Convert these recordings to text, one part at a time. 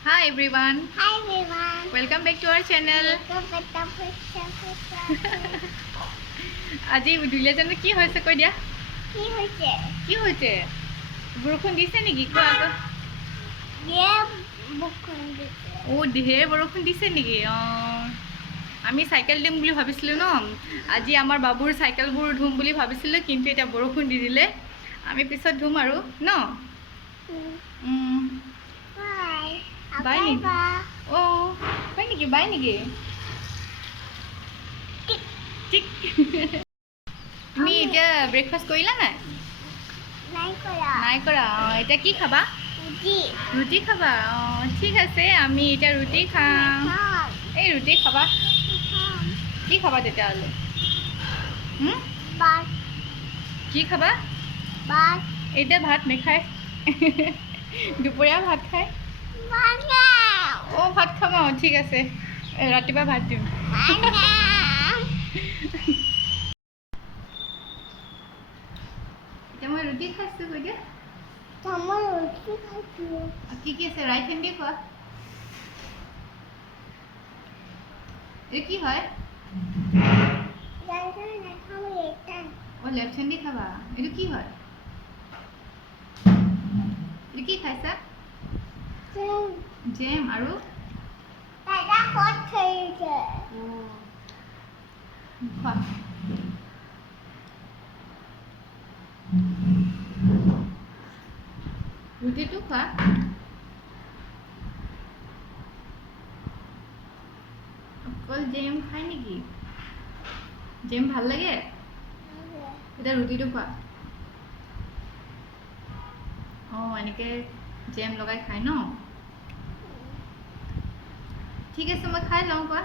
Hi everyone. Hi everyone. Welcome back to our channel. আজি উদুলিয়া জানো কি হৈছে কৈ দিয়া কি হৈছে বৰষুণ দিছে নেকি কোৱা আকৌ ও ঢেৰ বৰষুণ দিছে নেকি আমি সাইকেল দিম বুলি ভাবিছিলো ন আজি আমাৰ বাবুৰ সাইকেলবোৰ ধুম বুলি ভাবিছিলো কিন্তু এটা বৰষুণ দি দিলে আমি পিছত ধুম আৰু ন বাই নেকি বাই নেকি বাই নেকি ঠিক তুমি এতিয়া ব্ৰেকফাষ্ট কৰিলা নাই নাই কৰা এতিয়া কি খাবা ৰুটি খাবা ঠিক আছে আমি এতিয়া ৰুটি খাম এই ৰুটি খাবা কি খাবা তেতিয়াহ'লে কি খাবা এতিয়া ভাত নাখায় দুপৰীয়া ভাত খায় ভাত খাম ঠিক আছে ৰাতিপুৱা ভাত দিম এতিয়া মই ৰুটি খাইছোঁ কৈ দিয়া কি কি আছে ৰাইট হেণ্ড দি খোৱা এই কি হয় লেফ্ট হেণ্ড দি খাবা এইটো কি হয় এইটো কি খাইছা জেম আৰু খোৱা ৰুটিটো খোৱা অকল জেম খাই নেকি জেম ভাল লাগে এতিয়া ৰুটিটো খোৱা এনেকৈ জেম লগাই খাই ন ঠিক আছে মই খাই লওঁ কোৱা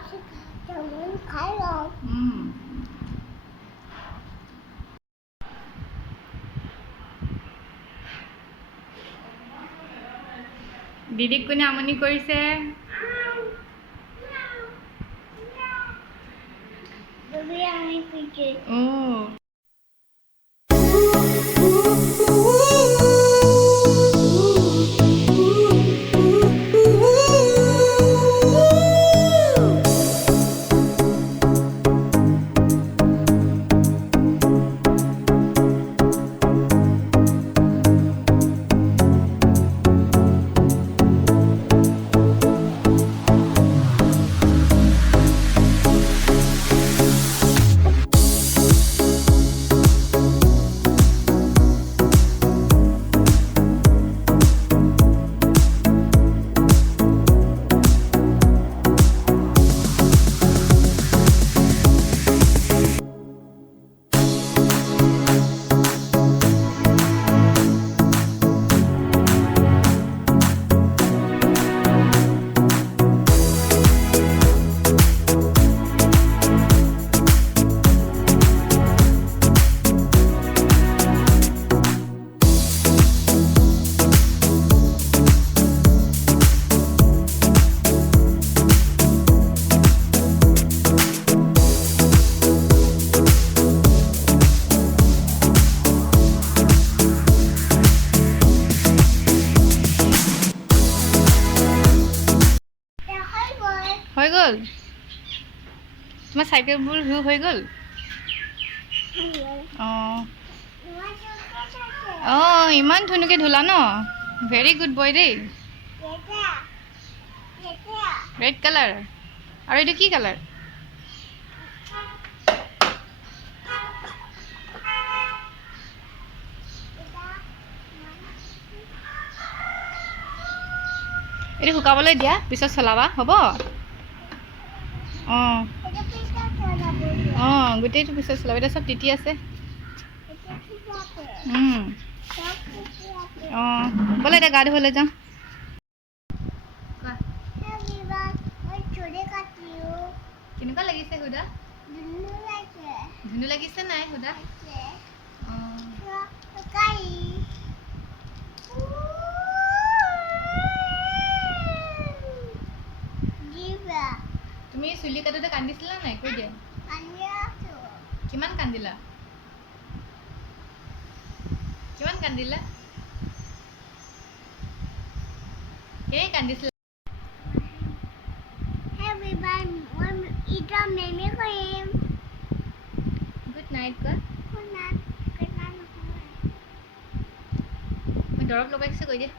দিদিক কোনে আমনি কৰিছে হৈ গ'ল তোমাৰ চাইকেলবোৰ হৈ গ'ল ইমান ধুনীয়াকৈ ধুলা ন ভেৰি গুড বয় দেই ৰেড কালাৰ আৰু এইটো কি কালাৰ এইটো শুকাবলৈ দিয়া পিছত চলাবা হ'ব গোটেইটো পিছত চলাবা এতিয়া চব তিতি আছে ব'লা এতিয়া গা ধুবলৈ যাওঁ কেনেকুৱা লাগিছে সুধা ধুনু লাগিছে নাই সুধা তুমি চুলি কাটোতে কান্দিছিলা নাই কৈ দিয়া কিমান কান্দিলা কেই কান্দিছিলা নাইট কোৱা মই দৰৱ লগাইছোঁ কৈ দিয়া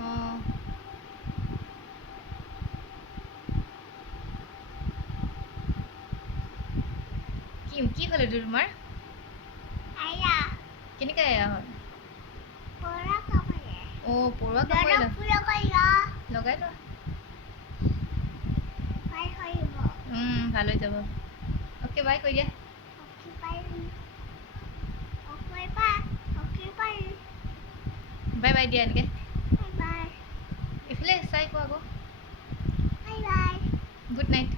অঁ কি হ'ল এইটো তোমাৰ কেনেকৈ এয়া হ'ল অঁ পৰুৱা কামুৰিলে লগাই লোৱা ভাল হৈ যাব অ'কে বাই কৈ দিয়া বাই বাই দিয়া এনেকৈ এইফালে চাই কোৱা আকৌ গুড নাইট